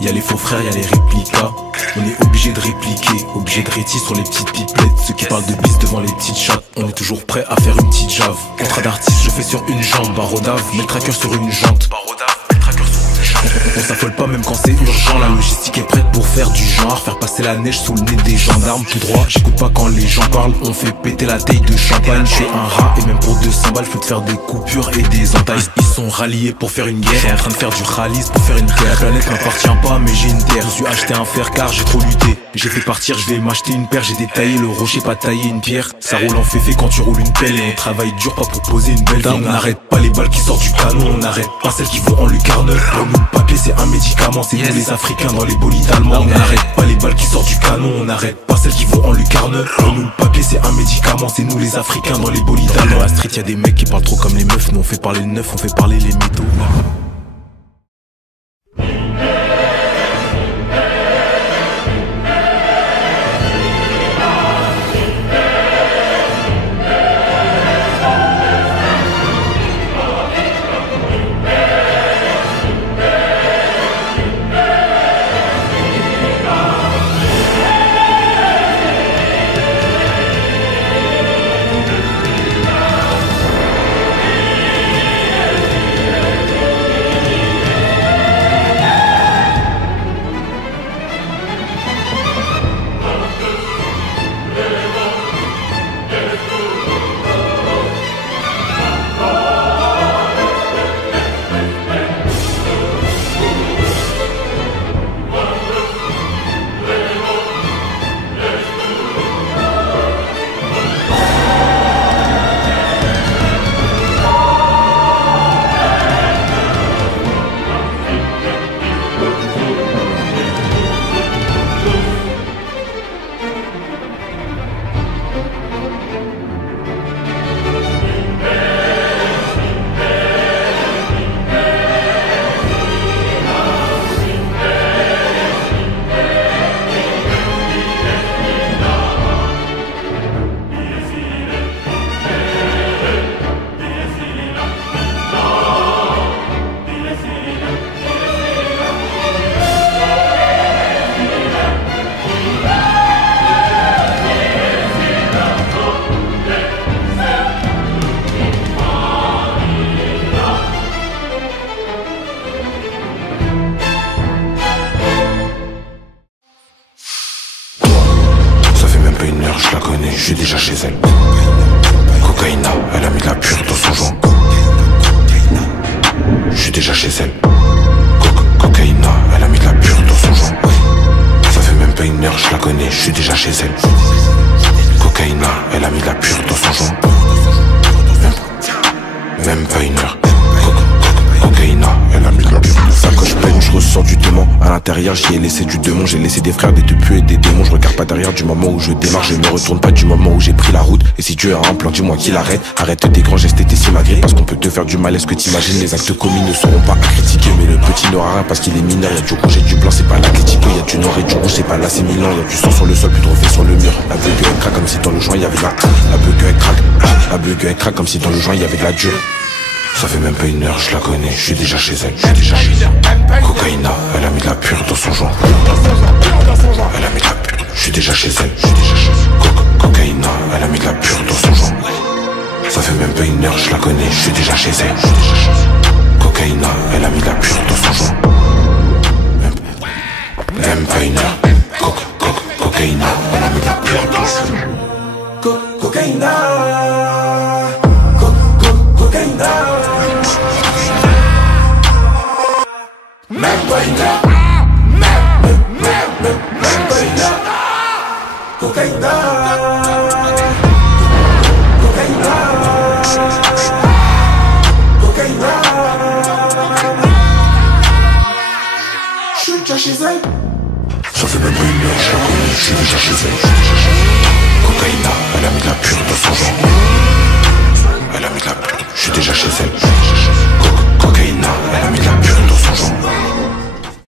Y'a les faux frères, y'a les réplicas. On est obligé de répliquer, obligé de rétis sur les petites pipelettes. Ceux qui parlent de bis devant les petites chattes. On est toujours prêt à faire une petite jave. Contrat d'artiste, je fais sur une jambe. Barodave, mets le tracker sur une jante. On s'affole pas même quand c'est urgent. La logistique est prête pour faire du genre, faire passer la neige sous le nez des gendarmes. Tout droit, j'écoute pas quand les gens parlent. On fait péter la taille de champagne. J'suis un rat et même pour 200 balles, faut te faire des coupures et des entailles. Ils sont ralliés pour faire une guerre. J'suis en train de faire du rallye pour faire une terre. La planète m'appartient pas mais j'ai une terre. Je suis acheté un fer car j'ai trop lutté. J'ai fait partir, je vais m'acheter une paire. J'ai détaillé le rocher, pas taillé une pierre. Ça roule en féfé quand tu roules une pelle. Et on travaille dur pas pour poser une belle. On n'arrête pas les balles qui sortent du canon. On n'arrête pas celles qui vont en lucarne. Pour nous le papier c'est un médicament. C'est nous les Africains dans les bolides allemands. On n'arrête pas les balles qui sortent du canon. On n'arrête pas celles qui vont en lucarne. Pour nous le papier c'est un médicament. C'est nous les Africains dans les bolides allemands. Dans la street y'a des mecs qui parlent trop comme les meufs. Nous on fait parler le neuf, on fait parler les métaux. Je la connais, je suis déjà chez elle. Cocaïna, elle a mis de la pure dans son joint. Je suis déjà chez elle. Cocaïna, elle a mis de la pure dans son joint. Ça fait même pas une heure, je la connais, je suis déjà chez elle. Cocaïna, elle a mis de la pure dans son joint. Même pas une heure. Cocaïna, elle a mis de la pure. Ça quand je peine, je ressens du démon. À l'intérieur j'y ai laissé du démon. J'ai laissé des frères, des tepus et des démons. Je regarde pas derrière du moment où je démarre. Je me retourne pas du moment où j'ai pris la route. Et si Dieu a un plan, dis-moi qu'il arrête. Arrête tes grands gestes et tes simagrées. Parce qu'on peut te faire du mal, est-ce que t'imagines? Les actes commis ne seront pas à critiquer. Mais le petit n'aura rien parce qu'il est mineur. Y'a du rouge et du blanc, c'est pas l'Atlético. Y'a du noir et du rouge, c'est pas l'AC Milan. Y'a du sang sur le sol, plus de refait sur le mur. La bugue elle craque comme si dans le joint y'avait de la. La bugue elle craque. La bugue elle craque comme si dans le joint y'avait de la dure. Ça fait même pas une heure, je la connais, je suis déjà chez elle. Cocaïna, elle a mis de la pure dans son joint. Elle a mis de la pure, je suis déjà chez elle. Cocaïna, elle a mis de la pure dans son joint. Ça fait même pas une heure, je la connais, je suis déjà chez elle. Cocaïna, elle a mis de la pure dans son joint. Même pas une heure. Cocaïna, elle a mis de la pure dans son joint. Cocaïna. Même pas une heure. Même pas une heure. Cocaïna. Cocaïna. Cocaïna. Je suis déjà chez elle. Ça fait même pas une heure, je la connais, je suis déjà chez elle. Cocaïna, elle a mis de la pure dans son joint. Elle a mis de la pure, je suis déjà chez elle. Cocaïna, elle a mis de la pure dans son joint.